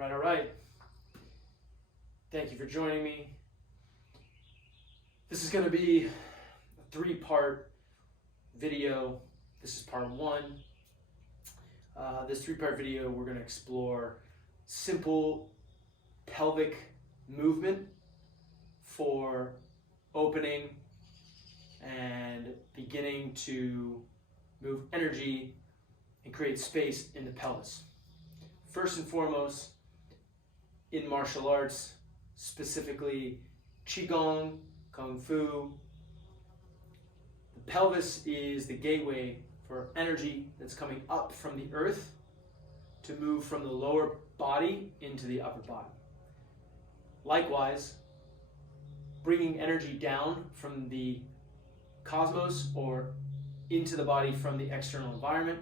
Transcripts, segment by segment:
All right. Thank you for joining me. This is going to be a 3-part video. This is part 1. This 3-part video, we're going to explore simple pelvic movement for opening and beginning to move energy and create space in the pelvis. First and foremost, in martial arts, specifically Qigong, Kung Fu, the pelvis is the gateway for energy that's coming up from the earth to move from the lower body into the upper body. Likewise, bringing energy down from the cosmos or into the body from the external environment,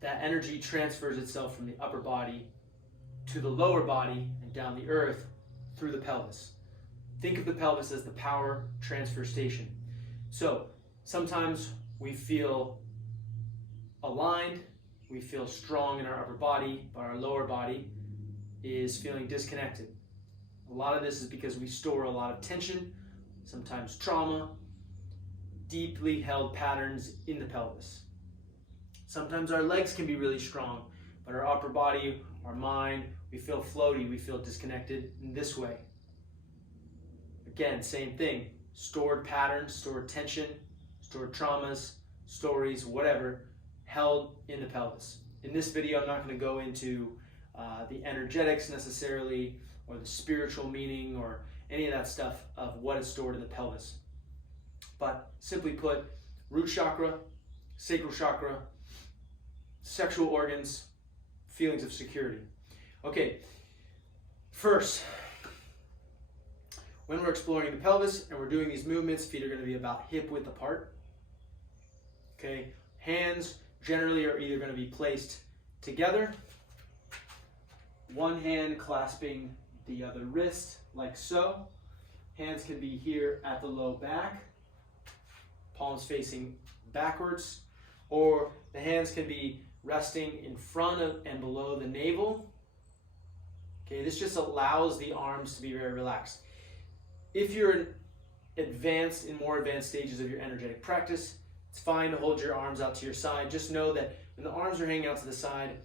that energy transfers itself from the upper body to the lower body and down the earth through the pelvis. Think of the pelvis as the power transfer station. So sometimes we feel aligned, we feel strong in our upper body, but our lower body is feeling disconnected. A lot of this is because we store a lot of tension, sometimes trauma, deeply held patterns in the pelvis. Sometimes our legs can be really strong, but our upper body, our mind, we feel floaty, we feel disconnected in this way. Again, same thing. Stored patterns, stored tension, stored traumas, stories, whatever, held in the pelvis. In this video, I'm not going to go into the energetics necessarily, or the spiritual meaning, or any of that stuff of what is stored in the pelvis. But simply put, root chakra, sacral chakra, sexual organs, feelings of security. Okay, first, when we're exploring the pelvis and we're doing these movements, feet are going to be about hip width apart. Okay, hands generally are either going to be placed together, one hand clasping the other wrist, like so. Hands can be here at the low back, palms facing backwards, or the hands can be resting in front of and below the navel. Okay, this just allows the arms to be very relaxed. If you're in more advanced stages of your energetic practice, it's fine to hold your arms out to your side. Just know that when the arms are hanging out to the side,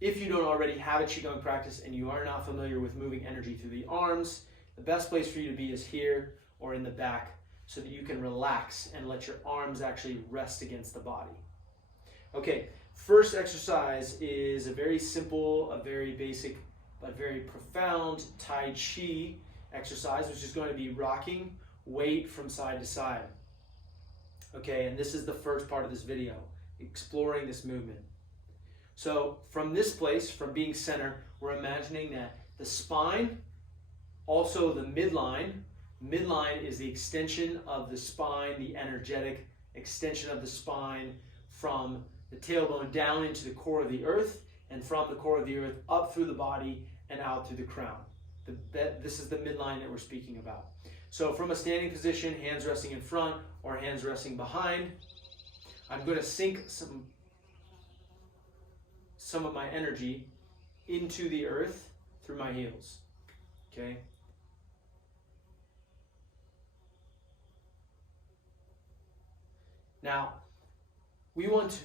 if you don't already have a Qigong practice and you are not familiar with moving energy through the arms, the best place for you to be is here or in the back so that you can relax and let your arms actually rest against the body. Okay, first exercise is a very simple, a very basic, but very profound Tai Chi exercise, which is going to be rocking weight from side to side. Okay, and this is the first part of this video, exploring this movement. So from this place, from being center, we're imagining that the spine, also the midline is the extension of the spine, the energetic extension of the spine from the tailbone down into the core of the earth, and from the core of the earth up through the body and out through the crown. This is the midline that we're speaking about. So from a standing position, hands resting in front or hands resting behind, I'm going to sink some of my energy into the earth through my heels. Okay? Now, we want to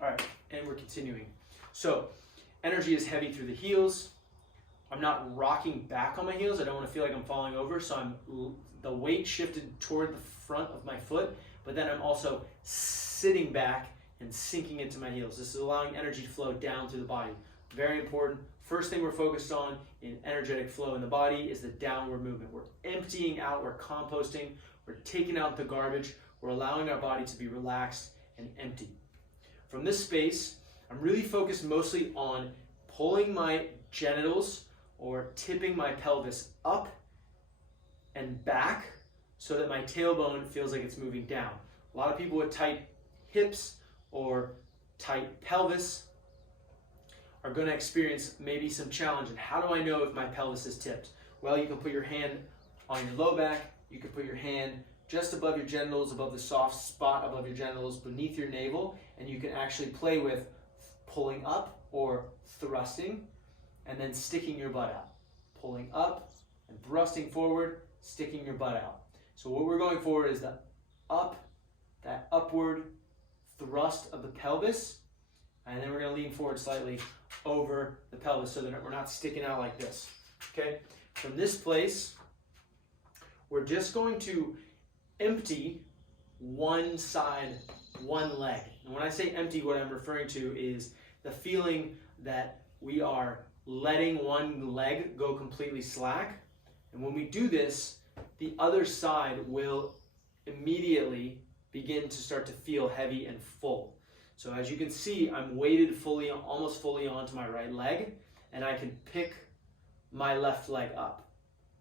all right, and we're continuing. So, energy is heavy through the heels. I'm not rocking back on my heels. I don't want to feel like I'm falling over, so the weight shifted toward the front of my foot, but then I'm also sitting back and sinking into my heels. This is allowing energy to flow down through the body. Very important. First thing we're focused on in energetic flow in the body is the downward movement. We're emptying out, we're composting, we're taking out the garbage, we're allowing our body to be relaxed and empty. From this space, I'm really focused mostly on pulling my genitals or tipping my pelvis up and back so that my tailbone feels like it's moving down. A lot of people with tight hips or tight pelvis are going to experience maybe some challenge. And how do I know if my pelvis is tipped? Well, you can put your hand on your low back. You can put your hand just above your genitals, above the soft spot above your genitals, beneath your navel, and you can actually play with pulling up or thrusting, and then sticking your butt out. Pulling up and thrusting forward, sticking your butt out. So what we're going for is that upward thrust of the pelvis, and then we're going to lean forward slightly over the pelvis so that we're not sticking out like this. Okay? From this place, we're just going to empty one side, one leg. And when I say empty, what I'm referring to is the feeling that we are letting one leg go completely slack. And when we do this, the other side will immediately begin to start to feel heavy and full. So as you can see, I'm weighted fully, almost fully onto my right leg, and I can pick my left leg up.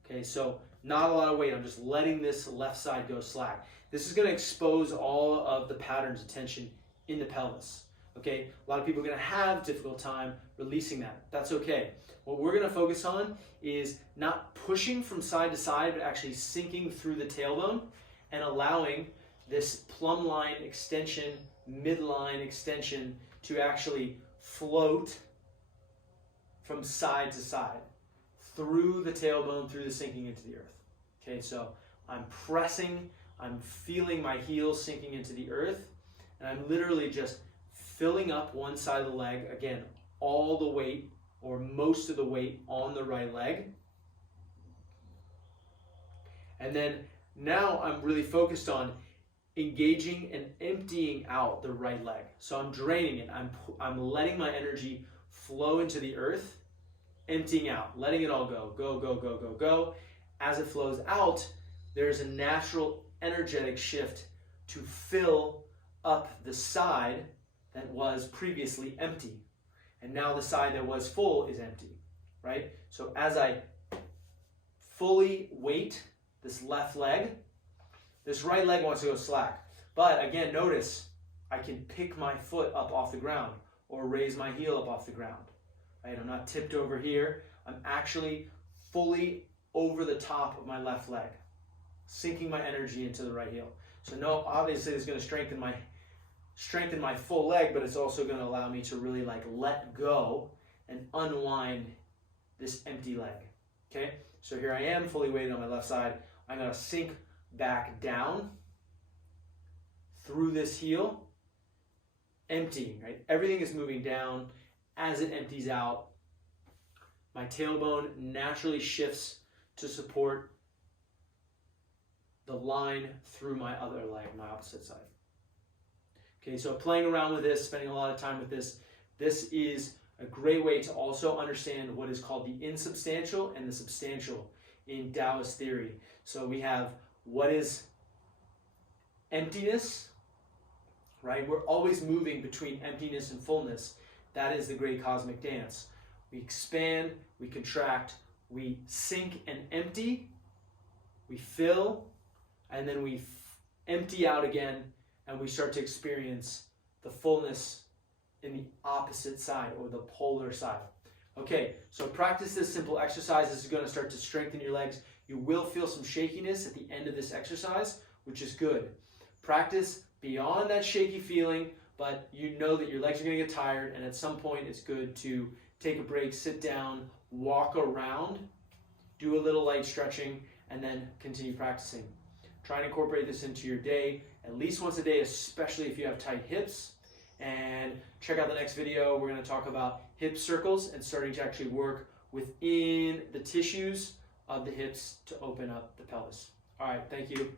Okay, so not a lot of weight, I'm just letting this left side go slack. This is going to expose all of the patterns of tension in the pelvis. Okay, a lot of people are going to have a difficult time releasing that. That's okay. What we're going to focus on is not pushing from side to side, but actually sinking through the tailbone and allowing this plumb line extension, midline extension to actually float from side to side through the tailbone, through the sinking into the earth. Okay, so I'm pressing, I'm feeling my heels sinking into the earth, and I'm literally just filling up one side of the leg, again, all the weight or most of the weight on the right leg. And then now I'm really focused on engaging and emptying out the right leg. So I'm draining it. I'm letting my energy flow into the earth, emptying out, letting it all go. Go, go, go, go, go. As it flows out, there's a natural energetic shift to fill up the side that was previously empty. And now the side that was full is empty, right? So as I fully weight this left leg, this right leg wants to go slack. But again, notice I can pick my foot up off the ground or raise my heel up off the ground, right? I'm not tipped over here. I'm actually fully over the top of my left leg, sinking my energy into the right heel. So no, obviously it's going to strengthen my full leg, but it's also going to allow me to really let go and unwind this empty leg. Okay, so here I am fully weighted on my left side. I'm going to sink back down through this heel, emptying, right? Everything is moving down. As it empties out, my tailbone naturally shifts to support the line through my other leg, my opposite side. Okay, so playing around with this, spending a lot of time with this, this is a great way to also understand what is called the insubstantial and the substantial in Taoist theory. So we have what is emptiness, right? We're always moving between emptiness and fullness. That is the great cosmic dance. We expand, we contract, we sink and empty, we fill, and then we empty out again, and we start to experience the fullness in the opposite side or the polar side. Okay, so practice this simple exercise. This is going to start to strengthen your legs. You will feel some shakiness at the end of this exercise, which is good. Practice beyond that shaky feeling, but you know that your legs are going to get tired, and at some point it's good to take a break, sit down, walk around, do a little light stretching, and then continue practicing. Try and incorporate this into your day at least once a day, especially if you have tight hips. And check out the next video. We're going to talk about hip circles and starting to actually work within the tissues of the hips to open up the pelvis. All right, thank you.